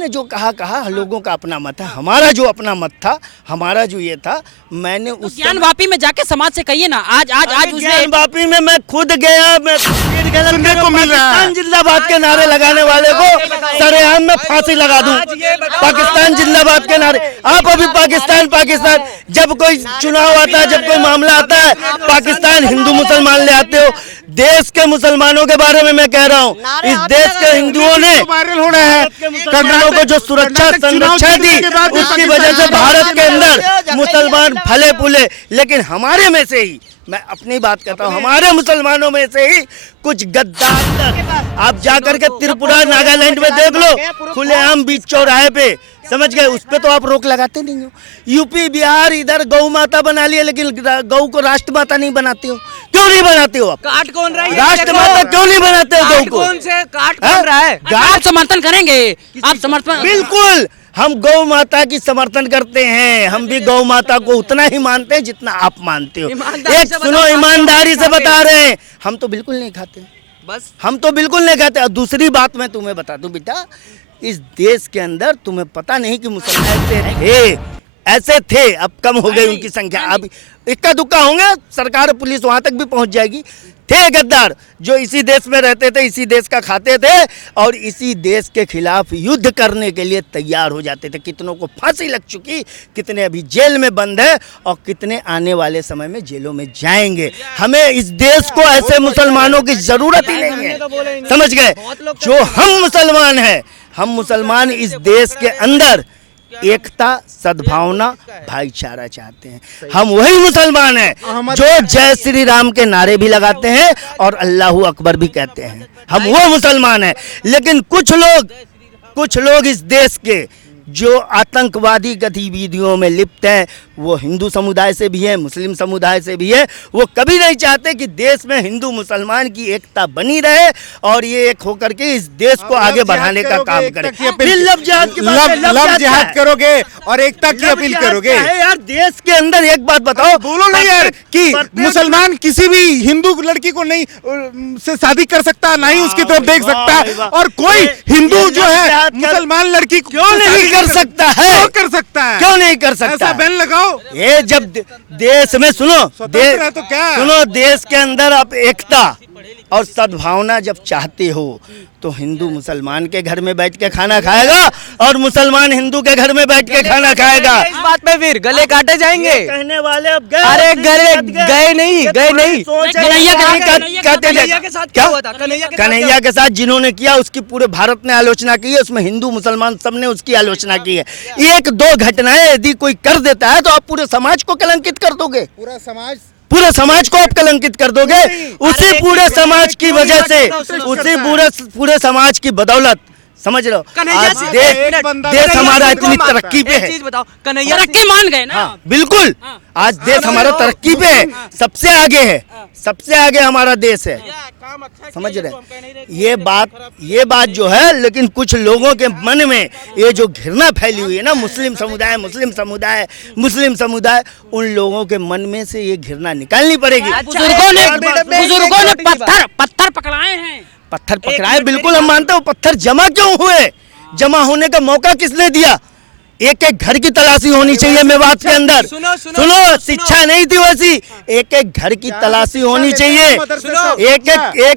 उन्होंने जो कहा लोगों का अपना मत है। हमारा जो अपना मत था, हमारा जो ये था, मैंने उस ज्ञान वापी में जाके समाज से कहिए ना। आज ज्ञान वापी में मैं खुद गया, मैं सुनने को मिल रहा है। पाकिस्तान जिंदाबाद के नारे लगाने वाले को सरेआम में फांसी लगा दूं। पाकिस्तान जिंदाबाद के नारे, आप अभी पाकिस्तान जब कोई चुनाव आता है, जब कोई मामला आता है, पाकिस्तान हिंदू मुसलमान ले आते हो। देश के मुसलमानों के बारे में मैं कह रहा हूँ, इस देश के हिंदुओं ने वायरल हो रहे हैं कर्नलों को जो सुरक्षा संरक्षा दी, उसकी वजह से भारत के अंदर मुसलमान फले फूले। लेकिन हमारे में से ही, मैं अपनी बात करता हूँ, हमारे मुसलमानों में से ही कुछ गद्दार, आप जाकर के त्रिपुरा नागालैंड में देख लो, खुलेआम बीच चौराहे पे, समझ गए, उस पे तो आप रोक लगाते नहीं हो। यूपी बिहार इधर गौ माता बना लिया, लेकिन गौ को राष्ट्र माता नहीं बनाते हो। क्यों नहीं बनाते हो? आप काट कौन रहा है? राष्ट्र माता क्यों नहीं बनाते हो गौ को? कौन से काट कौन रहा है? आप समर्थन करेंगे? आप समर्थन? बिल्कुल, हम गौ माता की समर्थन करते हैं। हम भी गौ माता को उतना ही मानते हैं जितना आप मानते हो। एक सुनो, ईमानदारी से बता रहे हैं, हम तो बिल्कुल नहीं खाते, बस हम तो बिल्कुल नहीं खाते। और दूसरी बात मैं तुम्हें बता दूं बेटा, इस देश के अंदर तुम्हें पता नहीं कि मुसलमान ऐसे थे, अब कम हो गई उनकी संख्या, अब इक्का दुक्का होंगे, सरकार पुलिस वहां तक भी पहुंच जाएगी। थे गद्दार जो इसी देश में रहते थे, इसी देश का खाते थे और इसी देश के खिलाफ युद्ध करने के लिए तैयार हो जाते थे। कितनों को फांसी लग चुकी, कितने अभी जेल में बंद है और कितने आने वाले समय में जेलों में जाएंगे। हमें इस देश को ऐसे मुसलमानों की जरूरत ही नहीं है, समझ गए? जो हम मुसलमान हैं, हम मुसलमान इस देश के अंदर एकता, सद्भावना, भाईचारा चाहते हैं। हम वही मुसलमान हैं जो जय श्री राम के नारे भी लगाते हैं और अल्लाहू अकबर भी कहते हैं। हम वो मुसलमान हैं। लेकिन कुछ लोग इस देश के जो आतंकवादी गतिविधियों में लिप्त हैं, वो हिंदू समुदाय से भी है, मुस्लिम समुदाय से भी है। वो कभी नहीं चाहते कि देश में हिंदू मुसलमान की एकता बनी रहे और ये एक होकर के इस देश को आगे बढ़ाने का काम करे। फिर लव जिहाद करोगे और एकता की अपील करोगे यार। देश के अंदर एक बात बताओ, बोलो नहीं यार कि मुसलमान किसी भी हिंदू लड़की को नहीं से शादी कर सकता, ना ही उसकी तरफ देख सकता, और कोई हिंदू जो है मुसलमान लड़की क्यों नहीं कर सकता है? कर सकता है, क्यों नहीं कर सकता? ऐसा बैन लगाओ। ये जब देश में सुनो देश के अंदर आप एकता और सद्भावना जब चाहते हो तो हिंदू मुसलमान के घर में बैठ के खाना खाएगा और मुसलमान हिंदू के घर में बैठ के खाना खाएगा। इस बात पे फिर गले काटे जाएंगे। कहने वाले अब गए, अरे गए नहीं। कन्हैया के साथ जिन्होंने किया उसकी पूरे भारत ने आलोचना की है, उसमें हिंदू मुसलमान सबने उसकी आलोचना की है। एक दो घटनाएं यदि कोई कर देता है तो आप पूरे समाज को कलंकित कर दोगे, पूरे समाज को आप कलंकित कर दोगे। उसी पूरे समाज की वजह से, उसी पूरे समाज की बदौलत, समझ रहे हो, आज देश हमारा इतनी तरक्की पे है। कन्हैया तरक्की मान गए ना? बिल्कुल, आज देश हमारा तरक्की पे है, सबसे आगे है, सबसे आगे हमारा देश है, समझ रहे? ये बात जो है, लेकिन कुछ लोगों के मन में ये जो घृणा फैली हुई है ना, मुस्लिम समुदाय, उन लोगों के मन में से ये घृणा निकालनी पड़ेगी। बुजुर्गों ने पत्थर पकड़ाए हैं, पत्थर पकड़ाए, बिल्कुल हम मानते हो। पत्थर जमा क्यों हुए? जमा होने का मौका किसने दिया? एक एक घर की तलाशी होनी चाहिए मेवात के अंदर। सुनो, शिक्षा नहीं थी वैसी, एक एक घर की तलाशी होनी चाहिए, एक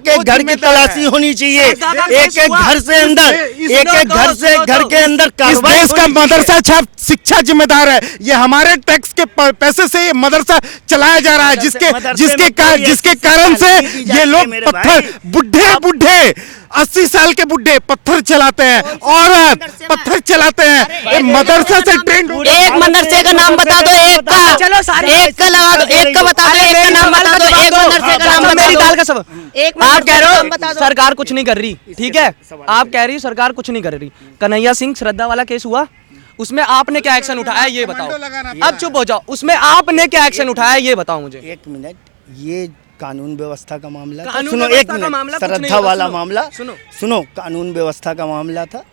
एक घर की तलाशी होनी चाहिए, एक एक घर से अंदर, एक एक घर के अंदर। इस देश का मदरसा छाप शिक्षा जिम्मेदार है। ये हमारे टैक्स के पैसे से ये मदरसा चलाया जा रहा है, जिसके कारण से ये लोग पत्थर, बुढ़े 80 साल के बुढ़े पत्थर चलाते हैं, औरत पत्थर चलाते हैं। मदरसा से ट्रेंड। एक मदरसे का नाम बता दो, एक का, चलो सारे एक का लगा दो, एक का बता दो, एक का नाम बता दो, एक मदरसे का नाम। मेरी दाल का सब आप कह रहे हो सरकार कुछ नहीं कर रही, ठीक है? आप कह रही सरकार कुछ नहीं कर रही। कन्हैया सिंह श्रद्धा वाला केस हुआ, उसमें आपने क्या एक्शन उठाया ये बताओ। अब चुप हो जाओ, उसमें आपने क्या एक्शन उठाया ये बताओ मुझे। एक मिनट, ये कानून व्यवस्था का मामला था। सुनो एक मिनट, श्रद्धा वाला मामला सुनो, कानून व्यवस्था का मामला था।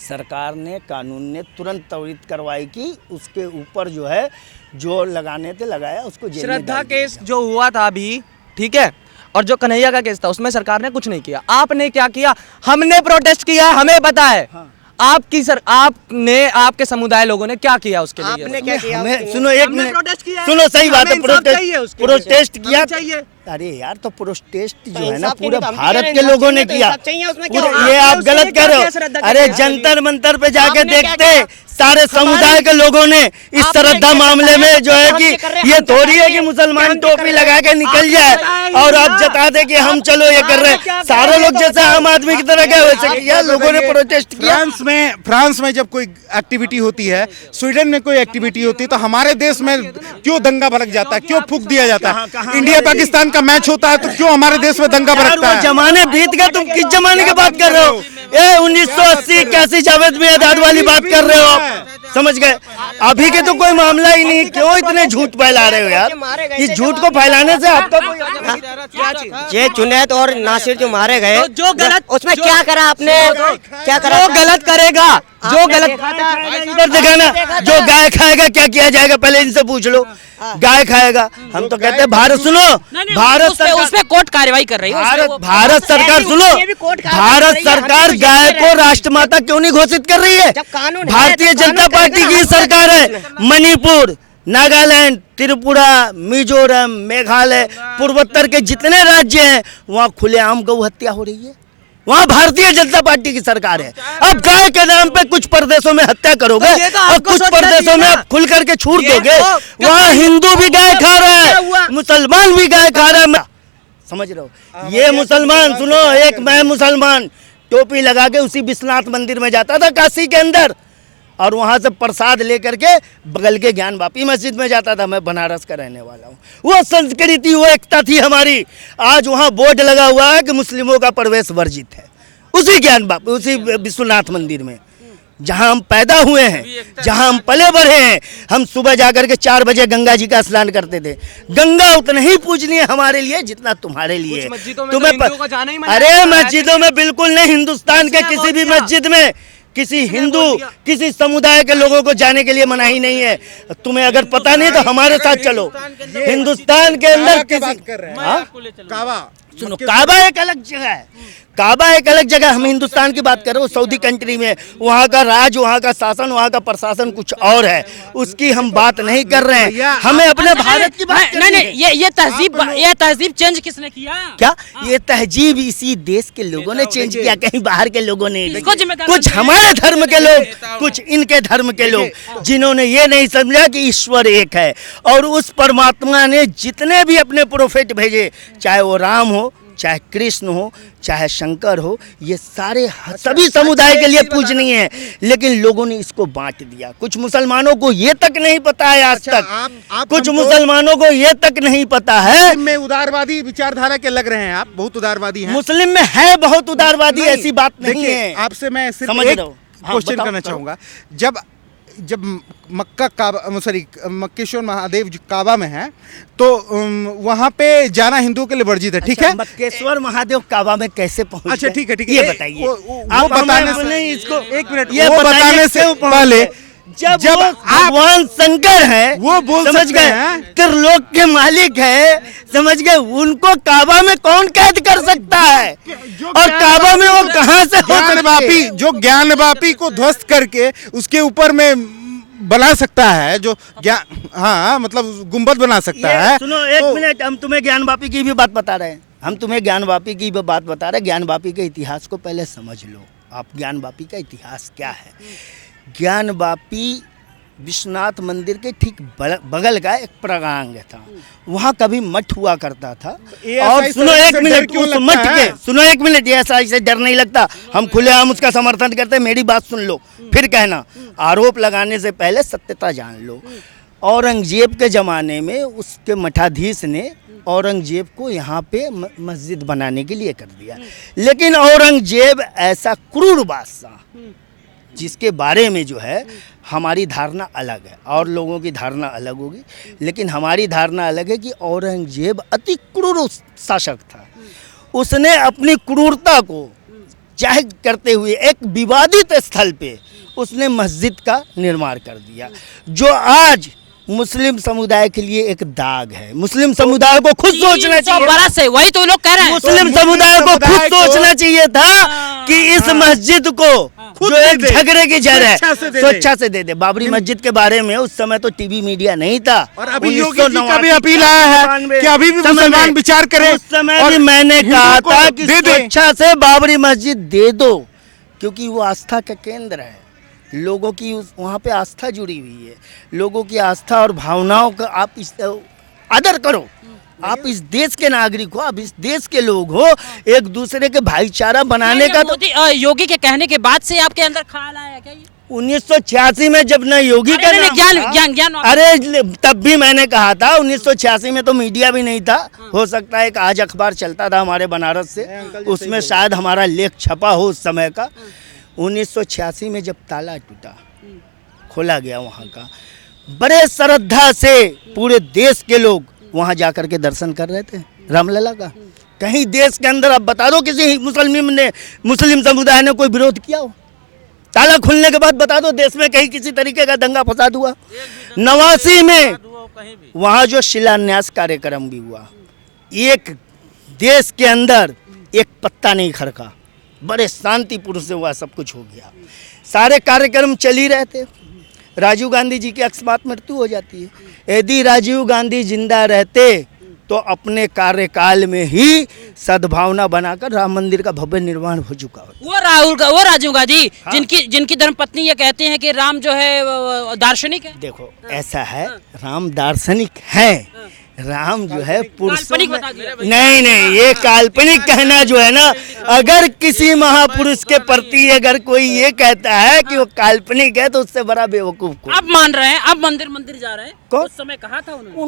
सरकार ने, कानून ने तुरंत त्वरित कार्रवाई की, उसके ऊपर जो है जो लगाने थे लगाया, उसको जेल में श्रद्धा केस जो हुआ था अभी, ठीक है, और जो कन्हैया का केस था उसमें सरकार ने कुछ नहीं किया। आपने क्या किया? हमने प्रोटेस्ट किया, हमें पता है। आपने आपके समुदाय लोगों ने क्या किया उसके लिए? आपने क्या किया? सुनो एक मिनट, सुनो सही बात है, प्रोटेस्ट किया चाहिए। अरे यार तो प्रोटेस्ट जो है ना पूरे भारत के लोगों ने किया, ये आप गलत कर रहे हो। अरे जंतर मंतर पे जाके देखते सारे समुदाय के लोगों ने इस श्रद्धा मामले में जो है कि ये थोड़ी है कि मुसलमान टोपी लगा के निकल जाए और आप जता दे कि हम चलो ये कर रहे हैं। सारे लोग जैसे आम आदमी की तरह गए वैसे किया, लोगों ने प्रोटेस्ट किया। फ्रांस में जब कोई एक्टिविटी होती है, स्वीडन में कोई एक्टिविटी होती है, तो हमारे देश में क्यों दंगा भड़क जाता है, क्यों फूंक दिया जाता है? इंडिया पाकिस्तान का मैच होता है तो क्यों हमारे देश में दंगा भड़कता है? जमाने बीत गए, तुम किस जमाने की बात कर रहे हो? ये 1980 81 जावेद मियादाद वाली बात कर रहे हो आप, समझ गए? अभी के तो कोई मामला ही नहीं, क्यों इतने झूठ फैला रहे हो यार? इस झूठ को फैलाने से आपका ये जुनैद और नासिर जो मारे गए, जो गलत उसमें क्या करा आपने? क्या करा? जो गलत करेगा, जो गलत इधर दिखाना, जो गाय खाएगा क्या किया जाएगा पहले इनसे पूछ लो। गाय खाएगा, हम तो कहते हैं भारत, सुनो भारत सरकार उसपे कोर्ट कार्रवाई कर रही है। भारत सरकार, सुनो भारत सरकार गाय को राष्ट्रमाता क्यों नहीं घोषित कर रही है? भारतीय जनता पार्टी की सरकार है। मणिपुर, नागालैंड, त्रिपुरा, मिजोरम, मेघालय, पूर्वोत्तर के जितने राज्य हैं वहाँ खुलेआम गौ हत्या हो रही है, वहाँ भारतीय जनता पार्टी की सरकार है। अब गाय के नाम पे कुछ प्रदेशों में हत्या करोगे और कुछ प्रदेशों में आप खुल करके छूट दोगे। वहाँ हिंदू भी गाय खा रहा है, मुसलमान भी गाय खा रहा है, समझ रहे हो? ये मुसलमान, सुनो, एक मैं मुसलमान टोपी लगा के उसी विश्वनाथ मंदिर में जाता था काशी के अंदर, और वहाँ से प्रसाद लेकर के बगल के ज्ञानवापी मस्जिद में जाता था। मैं बनारस का रहने वाला हूँ। वो संस्कृति, वो एकता थी हमारी। आज वहाँ बोर्ड लगा हुआ है कि मुस्लिमों का प्रवेश वर्जित है, उसी ज्ञानवापी, उसी विश्वनाथ मंदिर में, जहाँ हम पैदा हुए हैं, जहाँ हम पले बढ़े हैं। हम सुबह जाकर के 4 बजे गंगा जी का स्नान करते थे। गंगा उतना ही पूजनीय हमारे लिए जितना तुम्हारे लिए। तुम्हें अरे मस्जिदों में बिल्कुल नहीं, हिंदुस्तान के किसी भी मस्जिद में किसी हिंदू, किसी समुदाय के लोगों को जाने के लिए मनाही नहीं है। तुम्हें अगर पता नहीं तो हमारे साथ चलो। हिंदुस्तान के अंदर किसी, सुनो, काबा एक अलग जगह है, काबा एक अलग जगह। हम हिंदुस्तान की बात कर रहे हो, सऊदी कंट्री में वहाँ का राज, वहाँ का शासन, वहाँ का प्रशासन कुछ और है, उसकी हम बात नहीं कर रहे हैं। हमें अपने भारत की बात नहीं नहीं, ये तहजीब चेंज किसने किया? क्या ये तहजीब इसी देश के लोगों ने चेंज किया, कहीं बाहर के लोगों ने? कुछ हमारे धर्म के लोग, कुछ इनके धर्म के लोग, जिन्होंने ये नहीं समझा कि ईश्वर एक है। और उस परमात्मा ने जितने भी अपने प्रोफेट भेजे, चाहे वो राम हो, चाहे कृष्ण हो, चाहे शंकर हो, ये सारे सभी समुदाय के लिए पूजनीय है। लेकिन लोगों ने इसको बांट दिया। कुछ मुसलमानों को ये तक नहीं पता है आज तक, कुछ मुसलमानों को ये तक नहीं पता है। में उदारवादी विचारधारा के लग रहे हैं आप, बहुत उदारवादी हैं। मुस्लिम में है बहुत उदारवादी, ऐसी बात नहीं है। आपसे मैं सिर्फ समझ एक रहा हूं। क्वेश्चन करना चाहूंगा। जब मक्का काबा, सॉरी, मक्केश्वर महादेव जो काबा में है, तो वहाँ पे जाना हिंदुओं के लिए वर्जित है, ठीक है? मक्केश्वर महादेव काबा में कैसे पहुंचे? अच्छा ठीक है, ये बताइए। आप बताने से इसको, एक मिनट, ये वो बताने से पहले जब भगवान शंकर है, वो बोल समझ गए, त्रिलोक के मालिक है, समझ गए, उनको काबा में कौन कैद कर सकता है? और काबा में वो कहाँ से हो सकता है? जो ज्ञानवापी को ध्वस्त करके उसके ऊपर में बना सकता है, जो हाँ मतलब गुंबद बना सकता है। सुनो एक मिनट, हम तुम्हें ज्ञानवापी की भी बात बता रहे हैं। हम तुम्हें ज्ञानवापी की भी बात बता रहे हैं। ज्ञानवापी के इतिहास को पहले समझ लो। आप ज्ञानवापी का इतिहास क्या है? ज्ञानवापी विश्वनाथ मंदिर के ठीक बगल का एक प्रांगण था। वहाँ कभी मठ हुआ करता था। और सुनो एक मिनट, उस मठ के, सुनो एक मिनट, ये ऐसा इसे डर नहीं लगता। हम खुलेआम उसका समर्थन करते हैं। मेरी बात सुन लो फिर कहना। आरोप लगाने से पहले सत्यता जान लो। औरंगजेब के ज़माने में उसके मठाधीश ने औरंगजेब को यहाँ पे मस्जिद बनाने के लिए कर दिया। लेकिन औरंगजेब ऐसा क्रूर बादशाह, जिसके बारे में जो है हमारी धारणा अलग है और लोगों की धारणा अलग होगी, लेकिन हमारी धारणा अलग है कि औरंगजेब अति क्रूर शासक था। उसने अपनी क्रूरता को जाहिर करते हुए एक विवादित स्थल पे उसने मस्जिद का निर्माण कर दिया, जो आज मुस्लिम समुदाय के लिए एक दाग है। मुस्लिम समुदाय को खुद सोचना चाहिए। बड़ा से वही तो लोग कह रहे हैं। मुस्लिम समुदाय को खुद सोचना चाहिए था कि इस मस्जिद को जो एक झगड़े की जड़ है स्वेच्छा से दे दे। बाबरी मस्जिद के बारे में उस समय तो टीवी मीडिया नहीं था, और अभी योगी जी का भी अपील आया है कि अभी भी मुसलमान विचार करें। उस समय भी मैंने कहा था कि स्वेच्छा से बाबरी मस्जिद दे दो, क्योंकि वो आस्था का केंद्र है, लोगों की वहाँ पे आस्था जुड़ी हुई है, लोगों की आस्था और भावनाओं का आप आदर करो। आप इस देश के नागरिक हो, आप इस देश के लोग हो, एक दूसरे के भाईचारा बनाने का तो योगी के कहने के बाद से आपके अंदर ख्याल आया क्या ये? 1986 में जब न योगी का नाम ज्ञान अरे तब भी मैंने कहा था, 1986 में तो मीडिया भी नहीं था। हो सकता है कि आज अखबार चलता था हमारे बनारस से, उसमें शायद हमारा लेख छपा हो उस समय का। 1986 में जब ताला टूटा, खोला गया वहाँ का, बड़े श्रद्धा से पूरे देश के लोग वहाँ जाकर के दर्शन कर रहे थे रामलला का। कहीं देश के अंदर आप बता दो किसी मुस्लिम समुदाय ने कोई विरोध किया हो? ताला खुलने के बाद बता दो देश में कहीं किसी तरीके का दंगा फसाद हुआ? 89 में वहाँ जो शिलान्यास कार्यक्रम भी हुआ, एक देश के अंदर एक पत्ता नहीं खड़का, बड़े शांतिपूर्ण से हुआ, सब कुछ हो गया। सारे कार्यक्रम चल ही रहे थे। राजीव गांधी जी की अकस्मात मृत्यु हो जाती है। यदि राजीव गांधी जिंदा रहते तो अपने कार्यकाल में ही सद्भावना बनाकर राम मंदिर का भव्य निर्माण हो चुका होता। वो राजीव गांधी जिनकी धर्मपत्नी ये कहते हैं कि राम जो है दार्शनिक है। देखो ऐसा है, राम दार्शनिक है, राम जो है पुरुषों में नहीं, ये काल्पनिक कहना जो है ना, अगर किसी महापुरुष के प्रति अगर कोई ये कहता है कि वो काल्पनिक है तो उससे बड़ा बेवकूफ। अब मान रहे हैं, अब मंदिर जा रहे हैं, उस समय कहा था उन्होंने।